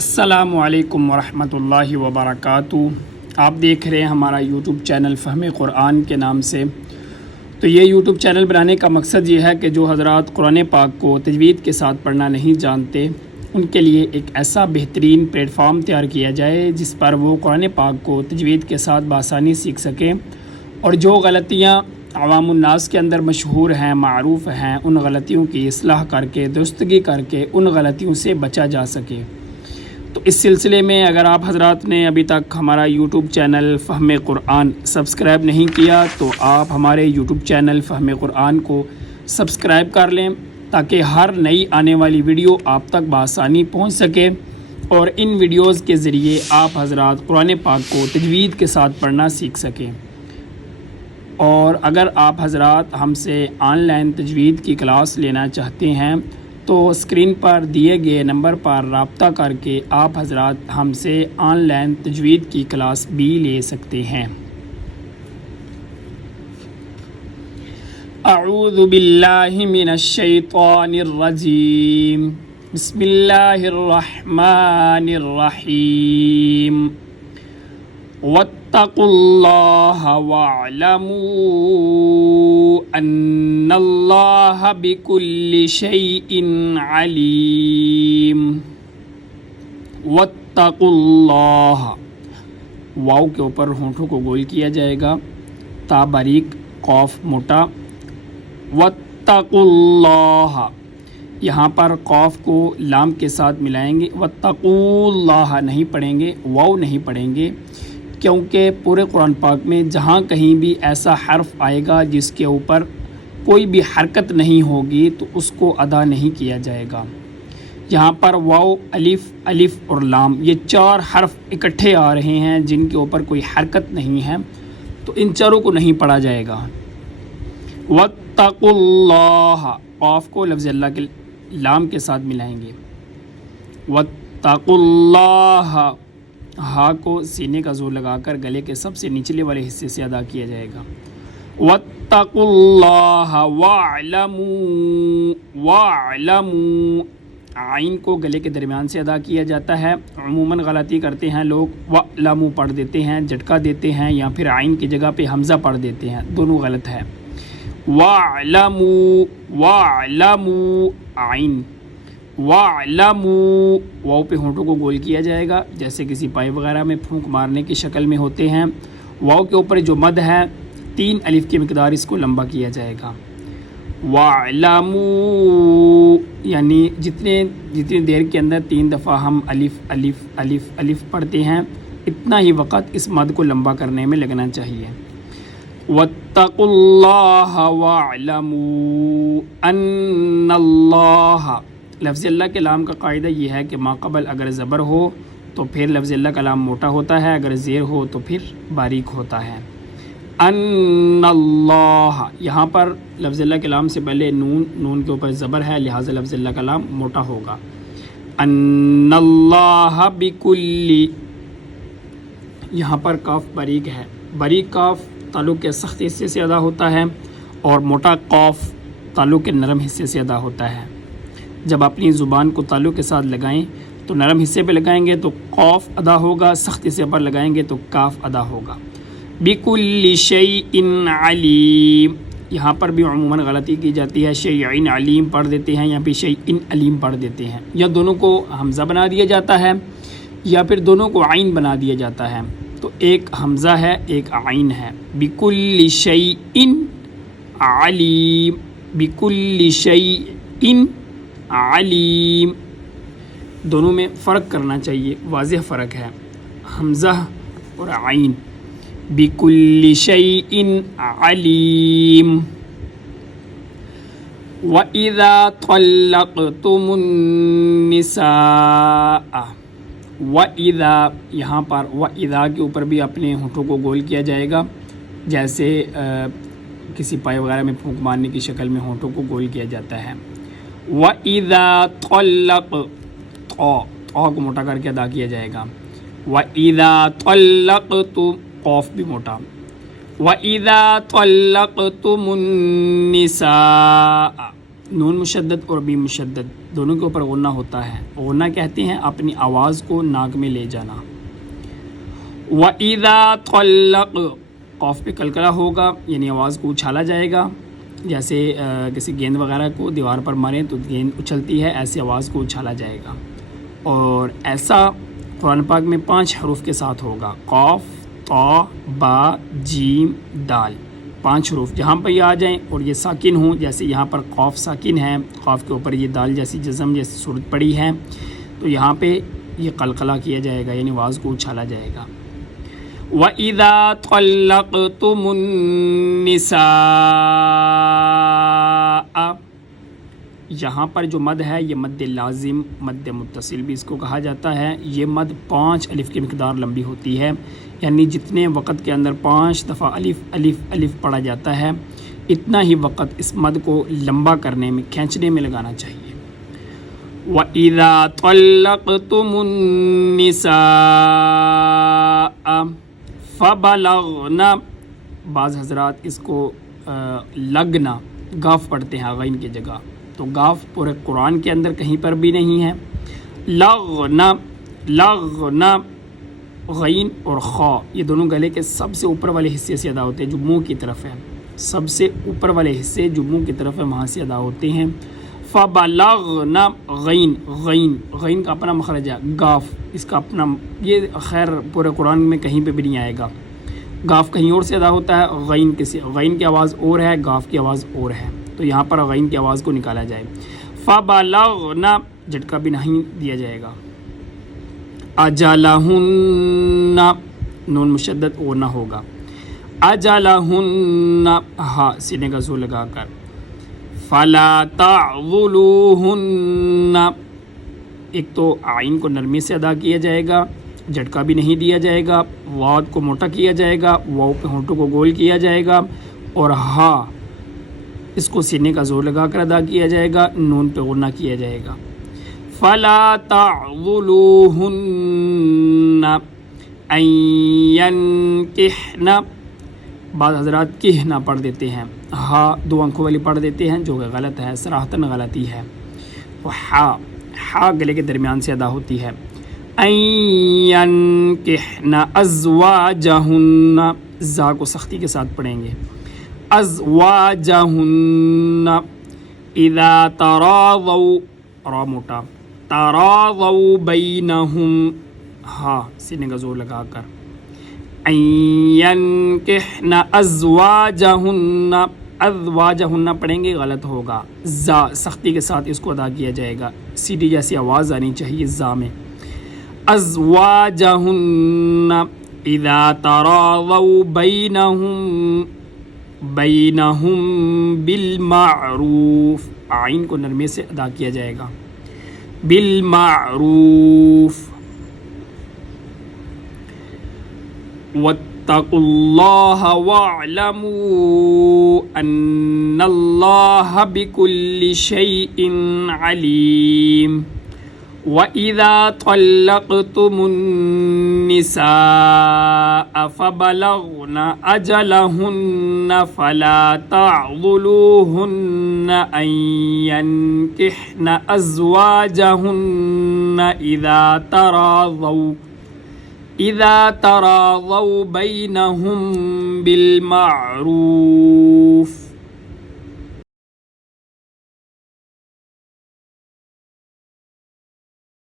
السلام علیکم ورحمۃ اللہ وبرکاتہ۔ آپ دیکھ رہے ہیں ہمارا یوٹیوب چینل فہم قرآن کے نام سے۔ تو یہ یوٹیوب چینل بنانے کا مقصد یہ ہے کہ جو حضرات قرآن پاک کو تجوید کے ساتھ پڑھنا نہیں جانتے ان کے لیے ایک ایسا بہترین پلیٹ فارم تیار کیا جائے جس پر وہ قرآن پاک کو تجوید کے ساتھ بآسانی سیکھ سکیں، اور جو غلطیاں عوام الناس کے اندر مشہور ہیں، معروف ہیں، ان غلطیوں کی اصلاح کر کے، درستگی کر کے ان غلطیوں سے بچا جا سکے۔ تو اس سلسلے میں اگر آپ حضرات نے ابھی تک ہمارا یوٹیوب چینل فہم قرآن سبسکرائب نہیں کیا تو آپ ہمارے یوٹیوب چینل فہم قرآن کو سبسکرائب کر لیں تاکہ ہر نئی آنے والی ویڈیو آپ تک بآسانی پہنچ سکے، اور ان ویڈیوز کے ذریعے آپ حضرات قرآن پاک کو تجوید کے ساتھ پڑھنا سیکھ سکیں۔ اور اگر آپ حضرات ہم سے آن لائن تجوید کی کلاس لینا چاہتے ہیں تو اسکرین پر دیے گئے نمبر پر رابطہ کر کے آپ حضرات ہم سے آن لائن تجوید کی کلاس بھی لے سکتے ہیں۔ اعوذ باللہ من الشیطان الرجیم، بسم اللہ الرحمن الرحیم۔ واتقوا اللہ واعلموا ان اللہ بکل شیء علیم۔ واتقوا اللہ، واو کے اوپر ہونٹوں کو گول کیا جائے گا، تا باریک، قاف موٹا۔ واتقوا اللہ، یہاں پر قاف کو لام کے ساتھ ملائیں گے، واتقوا اللہ نہیں پڑھیں گے، واو نہیں پڑھیں گے، کیونکہ پورے قرآن پاک میں جہاں کہیں بھی ایسا حرف آئے گا جس کے اوپر کوئی بھی حرکت نہیں ہوگی تو اس کو ادا نہیں کیا جائے گا۔ یہاں پر واو، الف، الف اور لام، یہ چار حرف اکٹھے آ رہے ہیں جن کے اوپر کوئی حرکت نہیں ہے، تو ان چاروں کو نہیں پڑھا جائے گا۔ واتقوا اللہ، قاف کو لفظ اللہ کے لام کے ساتھ ملائیں گے۔ واتقوا اللہ، ہا کو سینے کا زور لگا کر گلے کے سب سے نچلے والے حصے سے ادا کیا جائے گا۔ واتقوا اللہ واعلموا، واعلموا، عین کو گلے کے درمیان سے ادا کیا جاتا ہے۔ عموماً غلطی کرتے ہیں لوگ، واعلموا پڑھ دیتے ہیں، جھٹکا دیتے ہیں، یا پھر عین کی جگہ پہ حمزہ پڑھ دیتے ہیں، دونوں غلط ہے۔ واعلموا، واعلموا، عین، واعلموا، واو پہ ہونٹوں کو گول کیا جائے گا جیسے کسی پائی وغیرہ میں پھونک مارنے کی شکل میں ہوتے ہیں۔ واو کے اوپر جو مد ہے 3 الف کی مقدار، اس کو لمبا کیا جائے گا۔ واعلموا، یعنی جتنی دیر کے اندر 3 دفعہ ہم الف الف الف الف پڑھتے ہیں اتنا ہی وقت اس مد کو لمبا کرنے میں لگنا چاہیے۔ واتقوا اللہ واعلموا ان اللہ، لفظ اللہ کے لام کا قاعدہ یہ ہے کہ ما قبل اگر زبر ہو تو پھر لفظ اللہ کا لام موٹا ہوتا ہے، اگر زیر ہو تو پھر باریک ہوتا ہے۔ ان اللہ، یہاں پر لفظ اللہ کے لام سے پہلے نون کے اوپر زبر ہے، لہٰذا لفظ اللہ کا لام موٹا ہوگا۔ ان اللہ بکل، یہاں پر کاف باریک ہے، باریک کاف تعلق کے سخت حصے سے ادا ہوتا ہے اور موٹا قاف تعلق کے نرم حصے سے ادا ہوتا ہے۔ جب اپنی زبان کو تعلق کے ساتھ لگائیں تو نرم حصے پہ لگائیں گے تو قاف ادا ہوگا، سخت حصے پر لگائیں گے تو کاف ادا ہوگا۔ بکل شیء علیم، یہاں پر بھی عموماً غلطی کی جاتی ہے، شیء علیم پڑھ دیتے ہیں یا پھر شیء علیم پڑھ دیتے ہیں، یا دونوں کو حمزہ بنا دیا جاتا ہے یا پھر دونوں کو عین بنا دیا جاتا ہے، تو ایک حمزہ ہے ایک عین ہے۔ بکل شیء علیم، بکل شیء علیم، دونوں میں فرق کرنا چاہیے، واضح فرق ہے، حمزہ اور عین۔ بکل شیء علیم۔ وَإِذَا طَلَّقْتُمُ النِّسَاءَ، وَإِذَا، یہاں پر وَإِذَا کے اوپر بھی اپنے ہونٹوں کو گول کیا جائے گا جیسے کسی پائے وغیرہ میں پھونک مارنے کی شکل میں ہونٹوں کو گول کیا جاتا ہے۔ وَإِذَا طَلَّقْ، طا کو موٹا کر کے ادا کیا جائے گا۔ وَإِذَا طَلَّقْتُمْ، قاف بھی موٹا۔ وَإِذَا طَلَّقْتُمُ النِّسَاءَ، نون مشدد اور بیم مشدد دونوں کے اوپر غنہ ہوتا ہے. غنہ کہتے ہیں اپنی آواز کو ناک میں لے جانا. وَإِذَا طَلَّقْ قاف پہ قلقلہ ہوگا یعنی آواز کو اچھالا جائے گا. جیسے کسی گیند وغیرہ کو دیوار پر ماریں تو گیند اچھلتی ہے، ایسی آواز کو اچھالا جائے گا. اور ایسا قرآن پاک میں 5 حروف کے ساتھ ہوگا. قاف، طا، با، جیم، دال. 5 حروف جہاں پہ یہ آ جائیں اور یہ ساکن ہوں، جیسے یہاں پر قاف ساکن ہے، قاف کے اوپر یہ دال جیسی جزم جیسی صورت پڑی ہے، تو یہاں پہ یہ قلقلہ کیا جائے گا یعنی آواز کو اچھالا جائے گا. وَإِذَا طَلَّقْتُمُ النِّسَاءَ یہاں پر جو مد ہے یہ مد لازم، مد متصل بھی اس کو کہا جاتا ہے. یہ مد 5 الف کی مقدار لمبی ہوتی ہے، یعنی جتنے وقت کے اندر 5 دفعہ الف الف الف پڑھا جاتا ہے اتنا ہی وقت اس مد کو لمبا کرنے میں، کھینچنے میں لگانا چاہیے. وَإِذَا طَلَّقْتُمُ النِّسَاءَ فَبَلَغْنَ بعض حضرات اس کو لگنا گاف پڑھتے ہیں غین کی جگہ، تو گاف پورے قرآن کے اندر کہیں پر بھی نہیں ہے. لغنا لغنا غین اور خا یہ دونوں گلے کے سب سے اوپر والے حصے سے ادا ہوتے ہیں جو منہ کی طرف ہے. سب سے اوپر والے حصے جو منہ کی طرف ہے وہاں سے ادا ہوتے ہیں. فبلغنا غین غین غین کا اپنا مخرج ہے، گاف اس کا اپنا، یہ خیر پورے قرآن میں کہیں پہ بھی نہیں آئے گا. گاف کہیں اور سے ادا ہوتا ہے، غین کی آواز اور ہے، گاف کی آواز اور ہے، تو یہاں پر غین کی آواز کو نکالا جائے. فبلغنا جھٹکا بھی نہیں دیا جائے گا. اجلہن نون مشدد اور نہ ہوگا. اجلہن ہاں سینے کا زور لگا کر. فلا تعضلوہن ایک تو عین کو نرمی سے ادا کیا جائے گا، جھٹکا بھی نہیں دیا جائے گا. واو کو موٹا کیا جائے گا، واو پہ ہونٹوں کو گول کیا جائے گا، اور ہا اس کو سینے کا زور لگا کر ادا کیا جائے گا، نون پہ غنہ کیا جائے گا. فلا تعضلوہن ان ینکحن بعض حضرات کہنا پڑھ دیتے ہیں، ہا 2 آنکھوں والی پڑھ دیتے ہیں جو کہ غلط ہے، صراحتاً غلطی ہے. ہا گلے کے درمیان سے ادا ہوتی ہے. ان ینکحن ازواجہن زا کو سختی کے ساتھ پڑھیں گے. ازواجہن اذا تراضوا را موٹا، تراضوا بینہم ہا سینے کا زور لگا کر. ان ینکحن ازواجہن ازواجہن پڑھیں گے غلط ہوگا، زا سختی کے ساتھ اس کو ادا کیا جائے گا، سیدھی جیسی آواز آنی چاہیے زا میں. ازواجہن اذا تراضوا بینہم بالمعروف عین کو نرمی سے ادا کیا جائے گا. بالمعروف. واتقوا اللہ واعلموا ان اللہ بكل شیء علیم. وَإِذَا طَلَّقْتُمُ النِّسَاءَ فَبَلَغْنَ أَجَلَهُنَّ فَلَا تَعْضُلُوهُنَّ أَن يَنكِحْنَ أَزْوَاجَهُنَّ إِذَا تَرَاضَوْا بَيْنَهُم بِالْمَعْرُوفِ